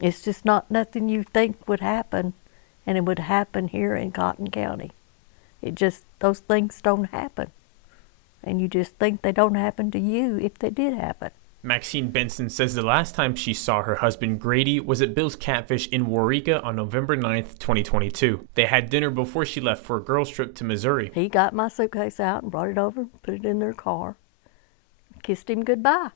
It's just not nothing you think would happen, and it would happen here in Cotton County. Those things don't happen. And you just think they don't happen to you if they did happen. Maxine Benson says the last time she saw her husband Grady was at Bill's Catfish in Waurika on November 9th, 2022. They had dinner before she left for a girls' trip to Missouri. He got my suitcase out and brought it over, put it in their car, kissed him goodbye.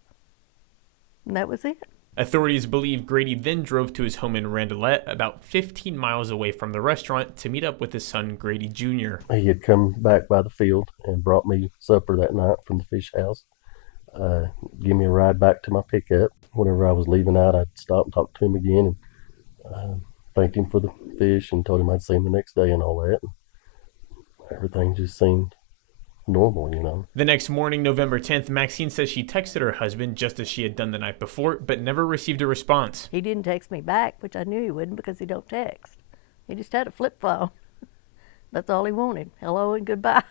And that was it. Authorities believe Grady then drove to his home in Randelette, about 15 miles away from the restaurant, to meet up with his son, Grady Jr. He had come back by the field and brought me supper that night from the fish house. Give me a ride back to my pickup. Whenever I was leaving out, I'd stop and talk to him again and thanked him for the fish and told him I'd see him the next day and all that. Everything just seemed normal, you know. The next morning, November 10th, Maxine says she texted her husband just as she had done the night before, but never received a response. He didn't text me back, which I knew he wouldn't because he don't text. He just had a flip phone. That's all he wanted. Hello and goodbye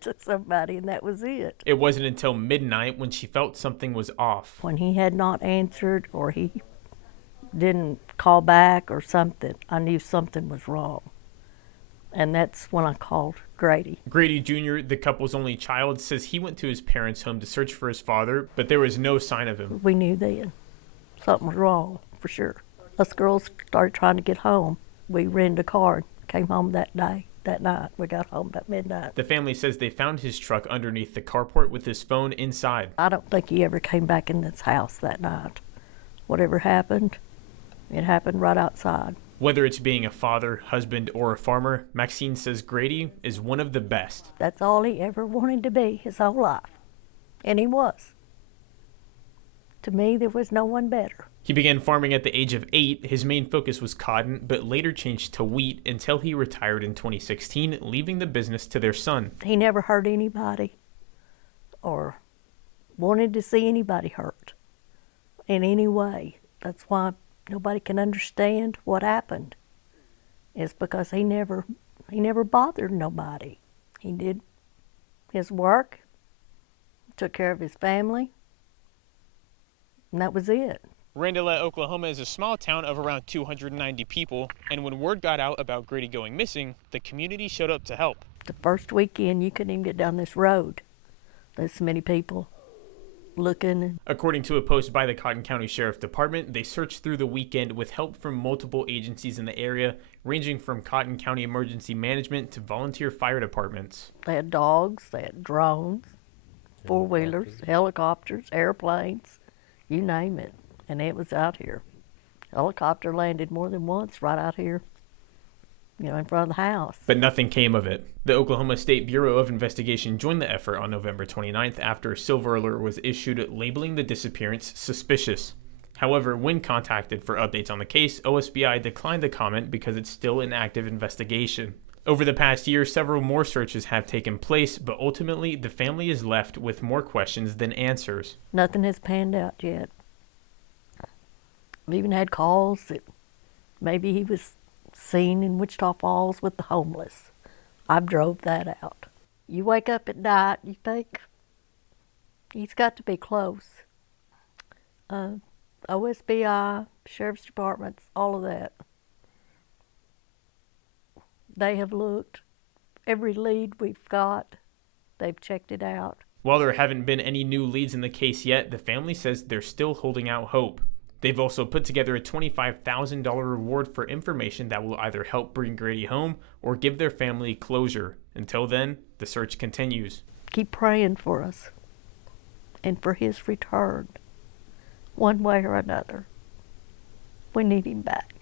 to somebody, and that was it. It wasn't until midnight when she felt something was off. When he had not answered or he didn't call back or something, I knew something was wrong. And that's when I called Grady. Grady Jr., the couple's only child, says he went to his parents' home to search for his father, but there was no sign of him. We knew then something was wrong, for sure. Us girls started trying to get home. We rented a car and came home that night. We got home about midnight. The family says they found his truck underneath the carport with his phone inside. I don't think he ever came back in this house that night. Whatever happened, it happened right outside. Whether it's being a father, husband, or a farmer, Maxine says Grady is one of the best. That's all he ever wanted to be his whole life. And he was. To me, there was no one better. He began farming at the age of 8. His main focus was cotton, but later changed to wheat until he retired in 2016, leaving the business to their son. He never hurt anybody or wanted to see anybody hurt in any way. That's why nobody can understand what happened. It's because he never bothered nobody. He did his work, took care of his family, and that was it. Randelette, Oklahoma is a small town of around 290 people, and when word got out about Grady going missing, the community showed up to help. The first weekend, you couldn't even get down this road. There's so many people looking. According to a post by the Cotton County Sheriff Department, they searched through the weekend with help from multiple agencies in the area, ranging from Cotton County Emergency Management to volunteer fire departments. They had dogs, they had drones, four-wheelers, helicopters, airplanes, you name it. And it was out here. Helicopter landed more than once right out here, in front of the house. But nothing came of it. The Oklahoma State Bureau of Investigation joined the effort on November 29th after a silver alert was issued labeling the disappearance suspicious. However, when contacted for updates on the case, OSBI declined to comment because it's still an active investigation. Over the past year, several more searches have taken place, but ultimately the family is left with more questions than answers. Nothing has panned out yet. We even had calls that maybe he was seen in Wichita Falls with the homeless. I drove that out. You wake up at night, you think he's got to be close. OSBI, Sheriff's Departments, all of that. They have looked. Every lead we've got, they've checked it out. While there haven't been any new leads in the case yet, the family says they're still holding out hope. They've also put together a $25,000 reward for information that will either help bring Grady home or give their family closure. Until then, the search continues. Keep praying for us and for his return, one way or another. We need him back.